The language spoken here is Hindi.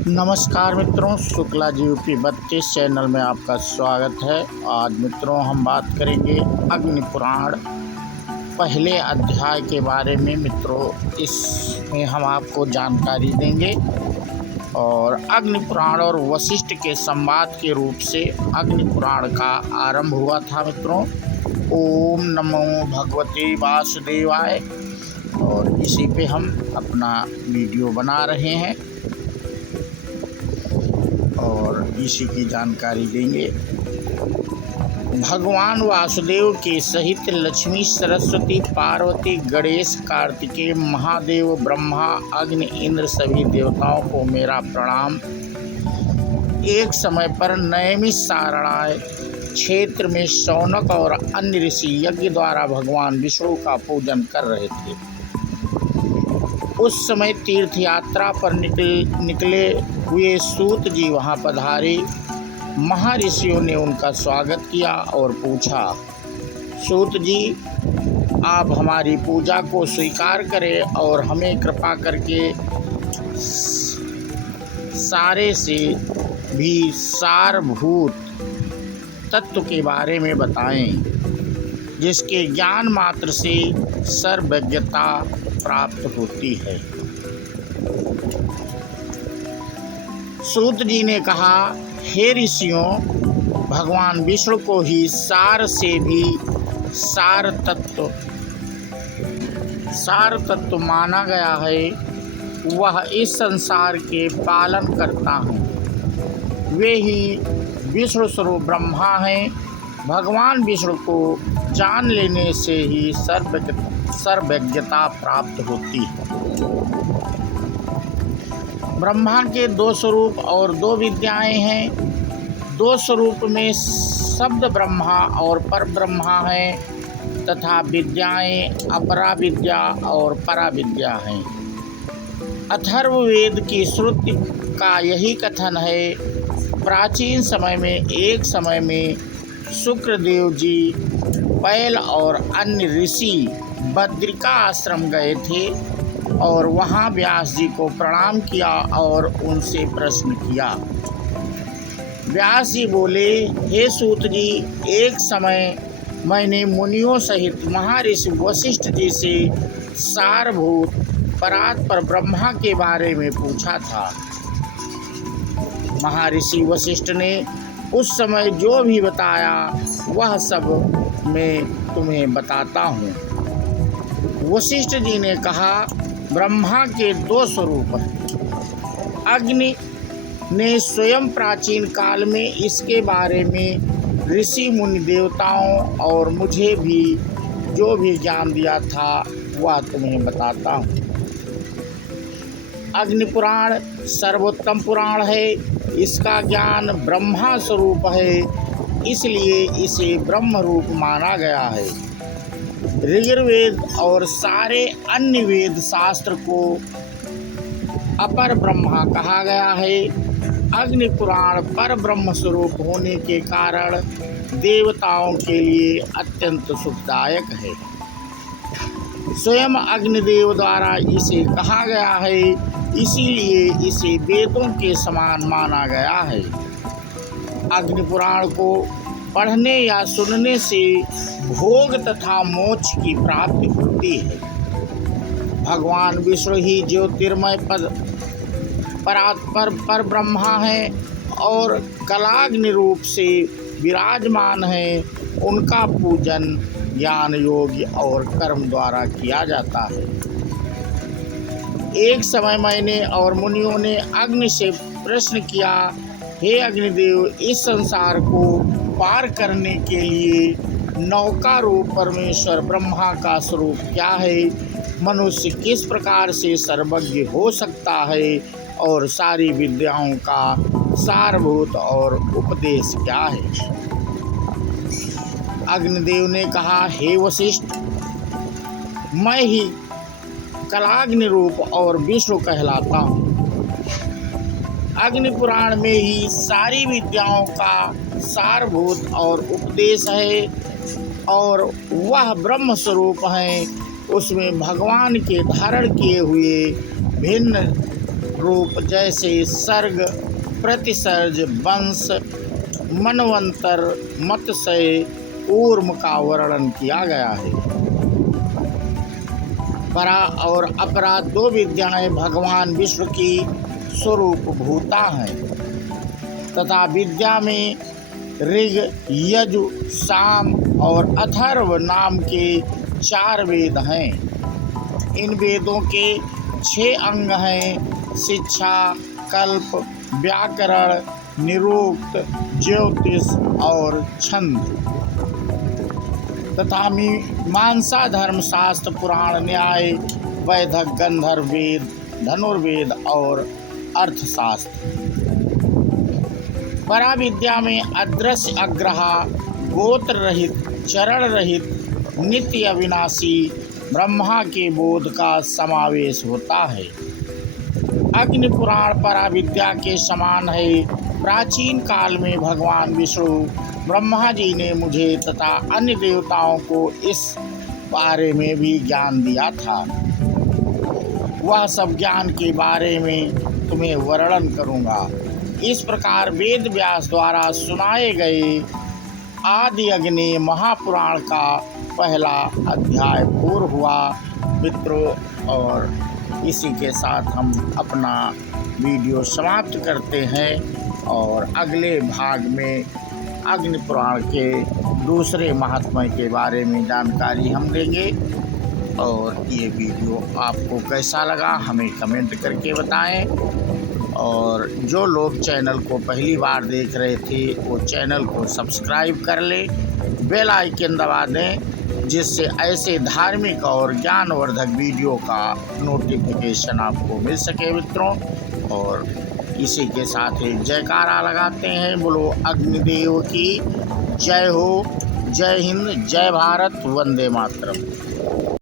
नमस्कार मित्रों, शुक्ला जी यूपी 32 चैनल में आपका स्वागत है। आज मित्रों हम बात करेंगे अग्नि पुराण पहले अध्याय के बारे में। मित्रों इसमें हम आपको जानकारी देंगे और अग्नि पुराण और वशिष्ठ के संवाद के रूप से अग्नि पुराण का आरंभ हुआ था। मित्रों ओम नमो भगवते वासुदेवाय, और इसी पे हम अपना वीडियो बना रहे हैं और इसी की जानकारी देंगे। भगवान वासुदेव के सहित लक्ष्मी, सरस्वती, पार्वती, गणेश, कार्तिकेय, महादेव, ब्रह्मा, अग्नि, इंद्र सभी देवताओं को मेरा प्रणाम। एक समय पर नैमिषारण्य क्षेत्र में शौनक और अन्य ऋषि यज्ञ द्वारा भगवान विष्णु का पूजन कर रहे थे। उस समय तीर्थ यात्रा पर निकले हुए सूत जी वहां पधारे। महर्षियों ने उनका स्वागत किया और पूछा, सूत जी आप हमारी पूजा को स्वीकार करें और हमें कृपा करके सारे से भी सारभूत तत्व के बारे में बताएं, जिसके ज्ञान मात्र से सर्वज्ञता प्राप्त होती है। सूत जी ने कहा, हे ऋषियों, भगवान विष्णु को ही सार से भी सार तत्व माना गया है। वह इस संसार के पालन करता है। वे ही विष्णु स्वरूप ब्रह्मा हैं। भगवान विष्णु को जान लेने से ही सर्वज्ञता प्राप्त होती है। ब्रह्मा के दो स्वरूप और दो विद्याएं हैं। दो स्वरूप में शब्द ब्रह्मा और पर ब्रह्मा हैं तथा विद्याएं अपरा विद्या और परा विद्या हैं। अथर्ववेद की श्रुति का यही कथन है। प्राचीन समय में एक समय में शुक्रदेव जी बैल और अन्य ऋषि बद्रिका आश्रम गए थे और वहां व्यास जी को प्रणाम किया और उनसे प्रश्न किया। व्यास जी बोले, हे सूत जी, एक समय मैंने मुनियों सहित महर्षि वशिष्ठ जी से सारभूत परात्पर ब्रह्मा के बारे में पूछा था। महर्षि वशिष्ठ ने उस समय जो भी बताया वह सब मैं तुम्हें बताता हूँ। वशिष्ठ जी ने कहा, ब्रह्मा के दो स्वरूप हैं। अग्नि ने स्वयं प्राचीन काल में इसके बारे में ऋषि मुनि देवताओं और मुझे भी जो भी ज्ञान दिया था वह तुम्हें बताता हूँ। अग्नि पुराण सर्वोत्तम पुराण है। इसका ज्ञान ब्रह्मा स्वरूप है, इसलिए इसे ब्रह्म रूप माना गया है। ऋग्वेद और सारे अन्य वेद शास्त्र को अपर ब्रह्मा कहा गया है। अग्नि पुराण पर ब्रह्म स्वरूप होने के कारण देवताओं के लिए अत्यंत सुखदायक है। स्वयं अग्निदेव द्वारा इसे कहा गया है, इसीलिए इसे वेदों के समान माना गया है। अग्नि पुराण को पढ़ने या सुनने से भोग तथा मोक्ष की प्राप्ति होती है। भगवान विष्णु ही ज्योतिर्मय पर ब्रह्मा है और कलाग्नि रूप से विराजमान है। उनका पूजन ज्ञान योग और कर्म द्वारा किया जाता है। एक समय मैंने और मुनियों ने अग्नि से प्रश्न किया, हे अग्निदेव, इस संसार को पार करने के लिए नौका रूप परमेश्वर ब्रह्मा का स्वरूप क्या है? मनुष्य किस प्रकार से सर्वज्ञ हो सकता है और सारी विद्याओं का सारभूत और उपदेश क्या है? अग्निदेव ने कहा, हे वशिष्ठ, मैं ही कलाग्नि रूप और विष्णु कहलाता हूँ। अग्नि पुराण में ही सारी विद्याओं का सारभूत और उपदेश है और वह ब्रह्म स्वरूप है। उसमें भगवान के धारण किए हुए भिन्न रूप जैसे सर्ग, प्रतिसर्ज, वंश, मनवंतर, मत्स्य, ऊर्म का वर्णन किया गया है। परा और अपरा दो विद्याएं भगवान विष्णु की स्वरूप भूता हैं तथा विद्या में ऋग, यजु, साम और अथर्व नाम के 4 वेद हैं। इन वेदों के 6 अंग हैं: शिक्षा, कल्प, व्याकरण, निरुक्त, ज्योतिष और छंद तथा मीमांसा, धर्मशास्त्र, पुराण, न्याय, वैदिक, गंधर्व वेद, धनुर्वेद और अर्थशास्त्र। पराविद्या में अदृश्य, अग्रहा, गोत्र रहित, चरण रहित, नित्य अविनाशी ब्रह्मा के बोध का समावेश होता है। अग्नि पुराण पराविद्या के समान है। प्राचीन काल में भगवान विष्णु ब्रह्मा जी ने मुझे तथा अन्य देवताओं को इस बारे में भी ज्ञान दिया था। वह सब ज्ञान के बारे में तुम्हें वर्णन करूँगा। इस प्रकार वेद व्यास द्वारा सुनाए गए आदि अग्नि महापुराण का पहला अध्याय पूर्ण हुआ मित्रों, और इसी के साथ हम अपना वीडियो समाप्त करते हैं और अगले भाग में अग्नि पुराण के दूसरे महात्म्य के बारे में जानकारी हम देंगे। और ये वीडियो आपको कैसा लगा हमें कमेंट करके बताएं। और जो लोग चैनल को पहली बार देख रहे थे वो चैनल को सब्सक्राइब कर लें, बेल आइकन दबा दें, जिससे ऐसे धार्मिक और ज्ञानवर्धक वीडियो का नोटिफिकेशन आपको मिल सके मित्रों। और इसी के साथ ही जयकारा लगाते हैं, बोलो अग्निदेव की जय हो। जय हिंद, जय भारत, वंदे मातरम।